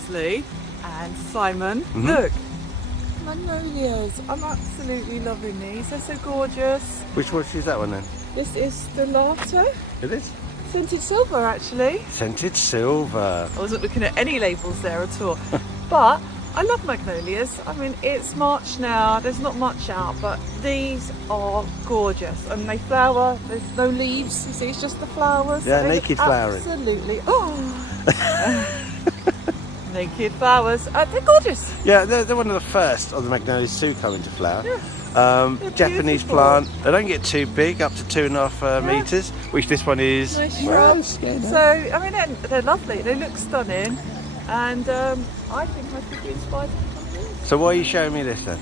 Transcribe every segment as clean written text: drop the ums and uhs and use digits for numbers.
Wisley and Simon. Look, magnolias. I'm absolutely loving these. They're so gorgeous. Which one is that one then? This is stellata. It is? Scented silver, actually. Scented silver. I wasn't looking at any labels there at all. But I love magnolias. I mean, it's March now. There's not much out, but these are gorgeous. And they flower. There's no leaves. You see, it's just the flowers. Yeah, They look naked flowering. Absolutely. Oh. Naked flowers. They're gorgeous. Yeah, they're one of the first of the magnolias to come into flower. Yeah. Japanese beautiful. plant. They don't get too big, up to 2.5 meters, which this one is. Nice Well, shrub. scared, So, I mean, they're lovely. They look stunning. And I think I could be inspired to come here. So why are you showing me this then?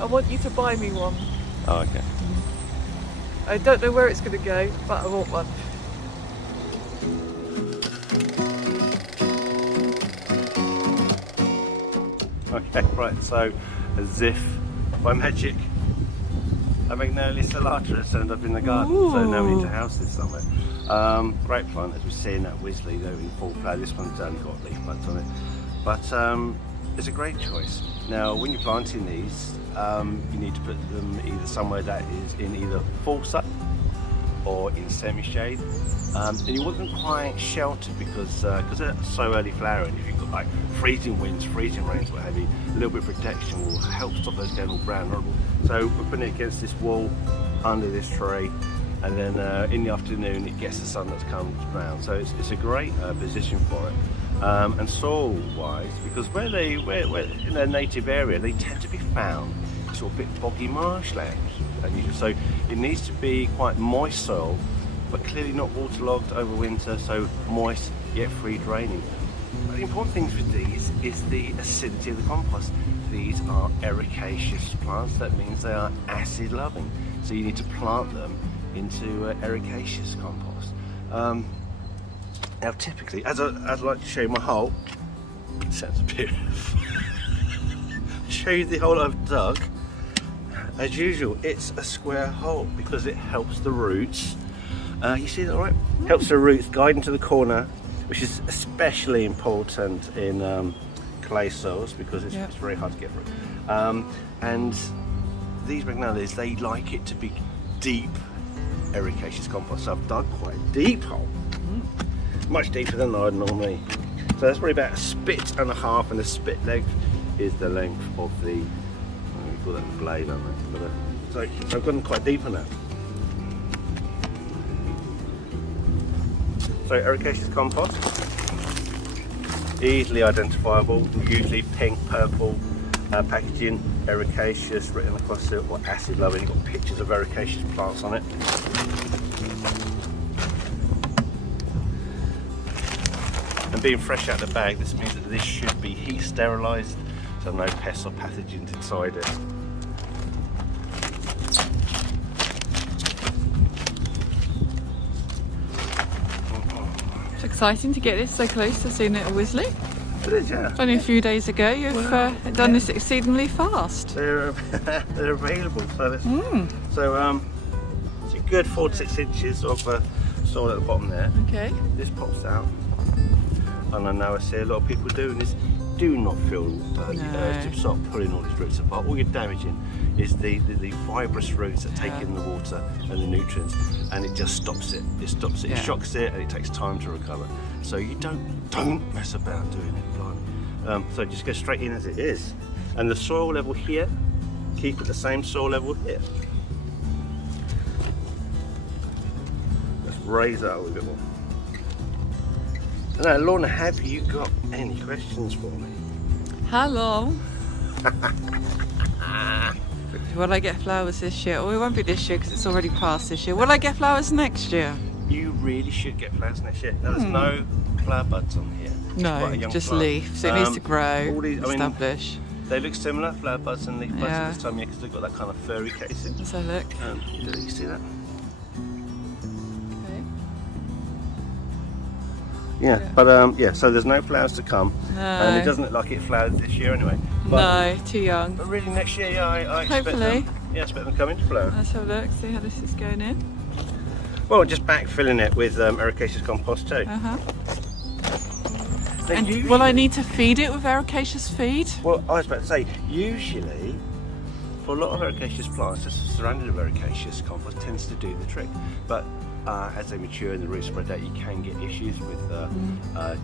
I want you to buy me one. Oh, okay. I don't know where it's going to go, but I want one. Okay, right, so as if by magic a Magnolia stellata has turned up in the garden. So now we need to house this somewhere. Great plant, as we're seeing at Wisley, they're in full flower. This one's only got leaf buds on it, but it's a great choice. Now when you're planting these, you need to put them either somewhere that is in either full sun or in semi-shade, and you want them quite sheltered because they're so early flowering. If you've got like freezing winds, freezing rains, what have you, a little bit of protection will help stop those getting all brown. So we're putting it against this wall under this tree, and then in the afternoon it gets the sun that's comes round. So it's a great position for it. And soil wise, because where in their native area, they tend to be found sort of a bit boggy marshlands, and so it needs to be quite moist soil, but clearly not waterlogged over winter, so moist yet free draining. But the important things with these is the acidity of the compost. These are ericaceous plants, that means they are acid loving, so you need to plant them into ericaceous compost. Now typically, as I'd like to show you my hole, it sounds a bit show you the hole I've dug. As usual, it's a square hole because it helps the roots. You see that, right? Helps the roots guide into the corner, which is especially important in clay soils because it's very hard to get through. And these magnolias, they like it to be deep ericaceous compost. So I've dug quite a deep hole, much deeper than I'd normally. So that's probably about a spit and a half, and the spit length is the length of the, we call that the blade, don't we? But, so I've gone quite deep on that. So ericaceous compost, easily identifiable, usually pink, purple packaging, ericaceous written across it, or acid loving. You've got pictures of ericaceous plants on it. And being fresh out of the bag, this means that this should be heat sterilised, so no pests or pathogens inside it. It's exciting to get this so close to seeing it at Wisley. It is, yeah. Only a few days ago, you've done this exceedingly fast. They're available, so it's it's a good 4 to 6 inches of soil at the bottom there. Okay. This pops out, and I know I see a lot of people doing this. Do not feel the urge to start pulling all these roots apart. All you're damaging is the fibrous roots that take in the water and the nutrients, and it just stops it. It stops it. It shocks it, and it takes time to recover. So you don't mess about doing it. So just go straight in as it is, and the soil level here, keep it the same soil level here. Let's raise that a little bit more. Now, Lorna, have you got any questions for me? Hello. Will I get flowers this year? Oh, it won't be this year because it's already past this year. Will I get flowers next year? You really should get flowers next year. Now, there's no flower buds on here. No, just leaf. So it needs to grow, establish. They look similar, flower buds and leaf buds at this time of year, because they've got that kind of furry casing. Let's have a look. Do you see that? Yeah, but so there's no flowers to come, and it doesn't look like it flowers this year anyway. But, no, too young. But really next year, I expect Hopefully. them. Yeah, I expect them to come into flower. Let's have a look, see how this is going in. Well, just backfilling it with ericaceous compost too. Now, And usually, will I need to feed it with ericaceous feed? well, I was about to say, usually, for a lot of ericaceous plants, just surrounded with ericaceous compost tends to do the trick. But as they mature and the roots spread out, you can get issues with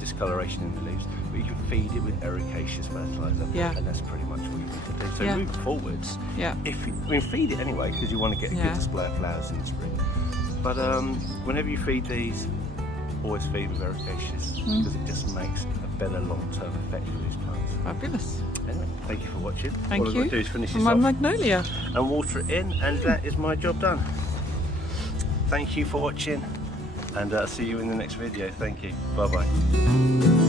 discoloration in the leaves. But you can feed it with ericaceous fertilizer, Yeah. and that's pretty much what you need to do. So Yeah. moving forwards, Yeah. feed it anyway, because you want to get a Yeah. good display of flowers in the spring. But whenever you feed these, always feed with ericaceous, because it just makes a better long-term effect for these plants. Fabulous. Anyway, thank you for watching. Thank All I've you. got to do is finish For this my off magnolia. and water it in, and that is my job done. Thank you for watching, and I'll see you in the next video. Thank you. Bye bye.